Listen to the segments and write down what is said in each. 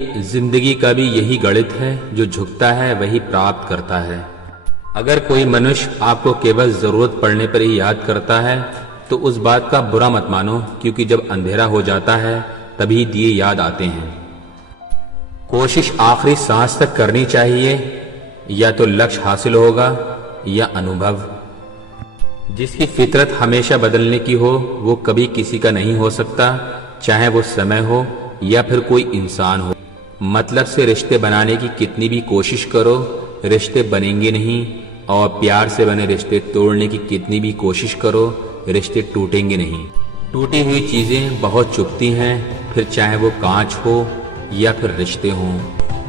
जिंदगी का भी यही गणित है, जो झुकता है वही प्राप्त करता है। अगर कोई मनुष्य आपको केवल जरूरत पड़ने पर ही याद करता है तो उस बात का बुरा मत मानो, क्योंकि जब अंधेरा हो जाता है तभी दिए याद आते हैं। कोशिश आखिरी सांस तक करनी चाहिए, या तो लक्ष्य हासिल होगा या अनुभव। जिसकी फितरत हमेशा बदलने की हो वो कभी किसी का नहीं हो सकता, चाहे वो समय हो या फिर कोई इंसान हो। मतलब से रिश्ते बनाने की कितनी भी कोशिश करो, रिश्ते बनेंगे नहीं, और प्यार से बने रिश्ते तोड़ने की कितनी भी कोशिश करो, रिश्ते टूटेंगे नहीं। टूटी हुई चीजें बहुत चुभती हैं, फिर चाहे वो कांच हो या फिर रिश्ते हों।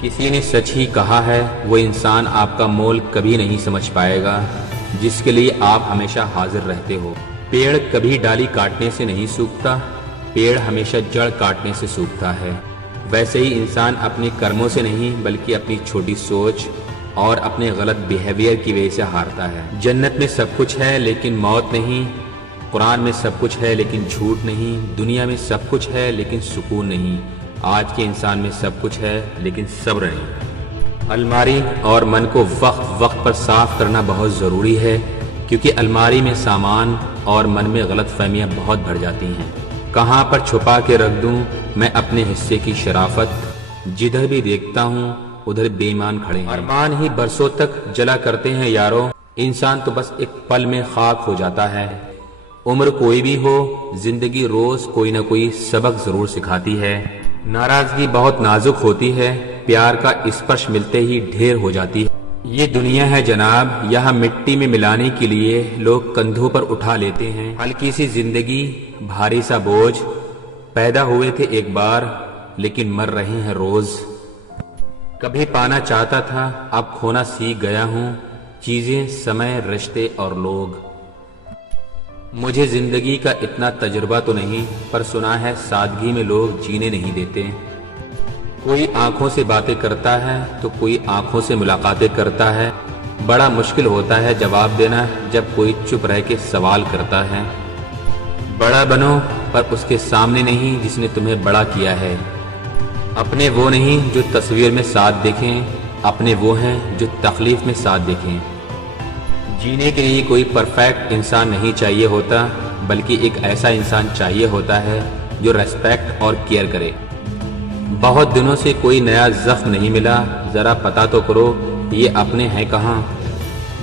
किसी ने सच ही कहा है, वो इंसान आपका मोल कभी नहीं समझ पाएगा जिसके लिए आप हमेशा हाजिर रहते हो। पेड़ कभी डाली काटने से नहीं सूखता, पेड़ हमेशा जड़ काटने से सूखता है। वैसे ही इंसान अपने कर्मों से नहीं बल्कि अपनी छोटी सोच और अपने गलत बिहेवियर की वजह से हारता है। जन्नत में सब कुछ है लेकिन मौत नहीं, कुरान में सब कुछ है लेकिन झूठ नहीं, दुनिया में सब कुछ है लेकिन सुकून नहीं, आज के इंसान में सब कुछ है लेकिन सब्र नहीं। अलमारी और मन को वक्त वक्त पर साफ करना बहुत ज़रूरी है, क्योंकि अलमारी में सामान और मन में गलत फहमियाँ बहुत भर जाती हैं। कहाँ पर छुपा के रख दूं मैं अपने हिस्से की शराफत, जिधर भी देखता हूँ उधर बेईमान खड़े हैं। अरमान ही बरसों तक जला करते हैं यारों, इंसान तो बस एक पल में खाक हो जाता है। उम्र कोई भी हो, जिंदगी रोज कोई ना कोई सबक जरूर सिखाती है। नाराजगी बहुत नाजुक होती है, प्यार का स्पर्श मिलते ही ढेर हो जाती है। ये दुनिया है जनाब, यहाँ मिट्टी में मिलाने के लिए लोग कंधों पर उठा लेते हैं। हल्की सी जिंदगी, भारी सा बोझ। पैदा हुए थे एक बार लेकिन मर रहे हैं रोज। कभी पाना चाहता था, अब खोना सीख गया हूँ, चीजें, समय, रिश्ते और लोग। मुझे जिंदगी का इतना तजुर्बा तो नहीं, पर सुना है सादगी में लोग जीने नहीं देते। कोई आंखों से बातें करता है तो कोई आंखों से मुलाकातें करता है। बड़ा मुश्किल होता है जवाब देना जब कोई चुप रह के सवाल करता है। बड़ा बनो पर उसके सामने नहीं जिसने तुम्हें बड़ा किया है। अपने वो नहीं जो तस्वीर में साथ देखें, अपने वो हैं जो तकलीफ में साथ देखें। जीने के लिए कोई परफेक्ट इंसान नहीं चाहिए होता, बल्कि एक ऐसा इंसान चाहिए होता है जो रेस्पेक्ट और केयर करे। बहुत दिनों से कोई नया ज़ख्म नहीं मिला, जरा पता तो करो ये अपने हैं कहाँ।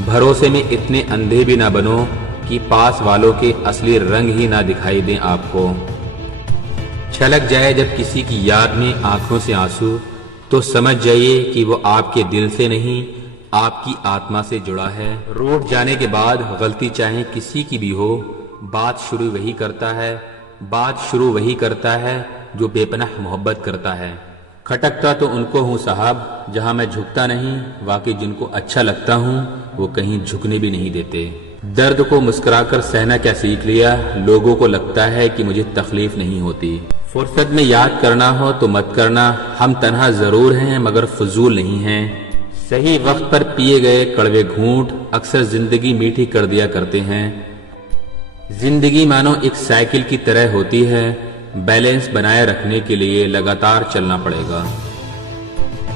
भरोसे में इतने अंधे भी ना बनो कि पास वालों के असली रंग ही ना दिखाई दें आपको। छलक जाए जब किसी की याद में आंखों से आंसू, तो समझ जाइए कि वो आपके दिल से नहीं आपकी आत्मा से जुड़ा है। रूठ जाने के बाद गलती चाहे किसी की भी हो, बात शुरू वही करता है जो बेपनाह मोहब्बत करता है। खटकता तो उनको हूँ साहब जहाँ मैं झुकता नहीं, वाकई जिनको अच्छा लगता हूँ वो कहीं झुकने भी नहीं देते। दर्द को मुस्कुराकर सहना क्या सीख लिया, लोगों को लगता है कि मुझे तकलीफ नहीं होती। फुर्सत में याद करना हो तो मत करना, हम तन्हा जरूर हैं मगर फजूल नहीं हैं। सही वक्त पर पिए गए कड़वे घूंट अक्सर जिंदगी मीठी कर दिया करते हैं। जिंदगी मानो एक साइकिल की तरह होती है, बैलेंस बनाए रखने के लिए लगातार चलना पड़ेगा।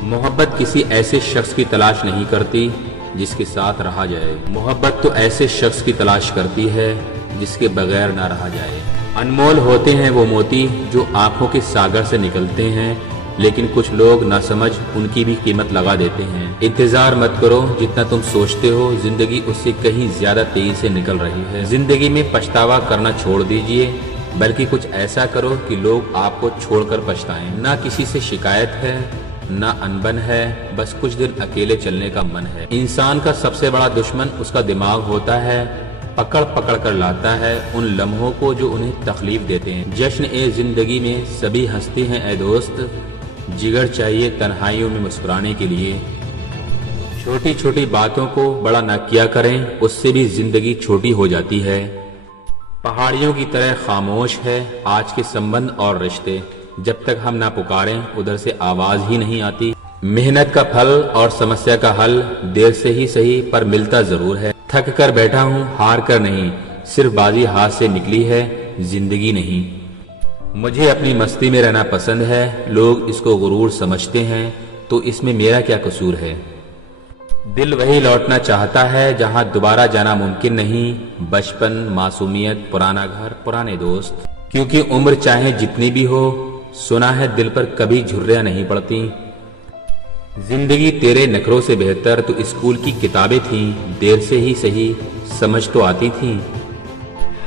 मोहब्बत किसी ऐसे शख्स की तलाश नहीं करती जिसके साथ रहा जाए, मोहब्बत तो ऐसे शख्स की तलाश करती है जिसके बगैर ना रहा जाए। अनमोल होते हैं वो मोती जो आंखों के सागर से निकलते हैं, लेकिन कुछ लोग ना समझ उनकी भी कीमत लगा देते हैं। इंतजार मत करो, जितना तुम सोचते हो जिंदगी उससे कहीं ज्यादा तेजी से निकल रही है। जिंदगी में पछतावा करना छोड़ दीजिए, बल्कि कुछ ऐसा करो कि लोग आपको छोड़कर पछताएं। ना किसी से शिकायत है ना अनबन है, बस कुछ दिन अकेले चलने का मन है। इंसान का सबसे बड़ा दुश्मन उसका दिमाग होता है, पकड़ पकड़ कर लाता है उन लम्हों को जो उन्हें तकलीफ देते हैं। जश्न ए जिंदगी में सभी हंसते हैं ए दोस्त, जिगर चाहिए तन्हाइयों में मुस्कुराने के लिए। छोटी छोटी बातों को बड़ा न किया करें, उससे भी जिंदगी छोटी हो जाती है। पहाड़ियों की तरह खामोश है आज के संबंध और रिश्ते, जब तक हम ना पुकारें उधर से आवाज ही नहीं आती। मेहनत का फल और समस्या का हल देर से ही सही पर मिलता जरूर है। थक कर बैठा हूँ, हार कर नहीं, सिर्फ बाजी हाथ से निकली है, जिंदगी नहीं। मुझे अपनी मस्ती में रहना पसंद है, लोग इसको गुरूर समझते हैं, तो इसमें मेरा क्या कसूर है। दिल वही लौटना चाहता है जहां दोबारा जाना मुमकिन नहीं, बचपन, मासूमियत, पुराना घर, पुराने दोस्त। क्योंकि उम्र चाहे जितनी भी हो, सुना है दिल पर कभी झुर्रियां नहीं पड़ती। जिंदगी तेरे नखरों से बेहतर तो स्कूल की किताबें थीं, देर से ही सही समझ तो आती थीं।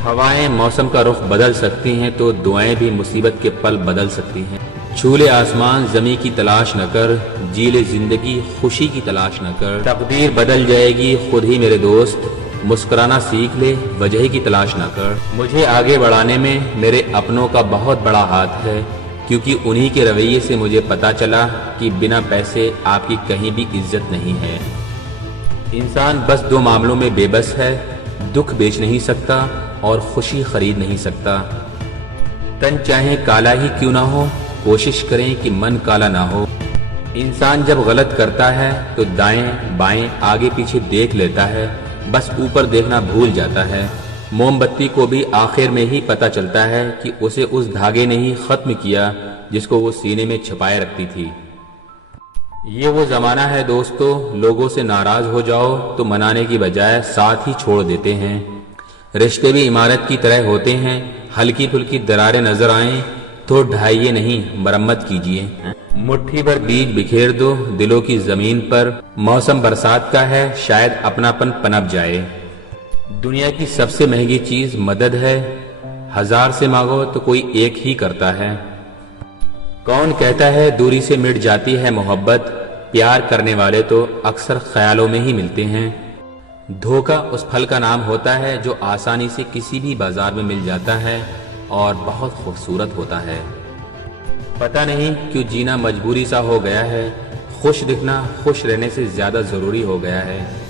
हवाएं मौसम का रुख बदल सकती हैं तो दुआएं भी मुसीबत के पल बदल सकती हैं। छूले आसमान जमी की तलाश न कर, जीले जिंदगी खुशी की तलाश न कर। तकदीर बदल जाएगी खुद ही मेरे दोस्त, मुस्कुराना सीख ले, वजह की तलाश न कर। मुझे आगे बढ़ाने में मेरे अपनों का बहुत बड़ा हाथ है, क्योंकि उन्हीं के रवैये से मुझे पता चला कि बिना पैसे आपकी कहीं भी इज्जत नहीं है। इंसान बस दो मामलों में बेबस है, दुख बेच नहीं सकता और खुशी खरीद नहीं सकता। तन चाहे काला ही क्यों ना हो, कोशिश करें कि मन काला ना हो। इंसान जब गलत करता है तो दाएं बाएं आगे पीछे देख लेता है, बस ऊपर देखना भूल जाता है। मोमबत्ती को भी आखिर में ही पता चलता है कि उसे उस धागे ने ही खत्म किया जिसको वो सीने में छिपाए रखती थी। ये वो जमाना है दोस्तों, लोगों से नाराज हो जाओ तो मनाने की बजाय साथ ही छोड़ देते हैं। रिश्ते भी इमारत की तरह होते हैं, हल्की फुल्की दरारें नजर आएं तो ढाइये नहीं, मरम्मत कीजिए। मुट्ठी भर बीज बिखेर दो दिलों की जमीन पर, मौसम बरसात का है, शायद अपनापन पनप जाए। दुनिया की सबसे महंगी चीज मदद है, 1000 से मांगो तो कोई एक ही करता है। कौन कहता है दूरी से मिट जाती है मोहब्बत, प्यार करने वाले तो अक्सर ख्यालों में ही मिलते हैं। धोखा उस फल का नाम होता है जो आसानी से किसी भी बाजार में मिल जाता है और बहुत खूबसूरत होता है। पता नहीं क्यों जीना मजबूरी सा हो गया है, खुश दिखना खुश रहने से ज्यादा जरूरी हो गया है।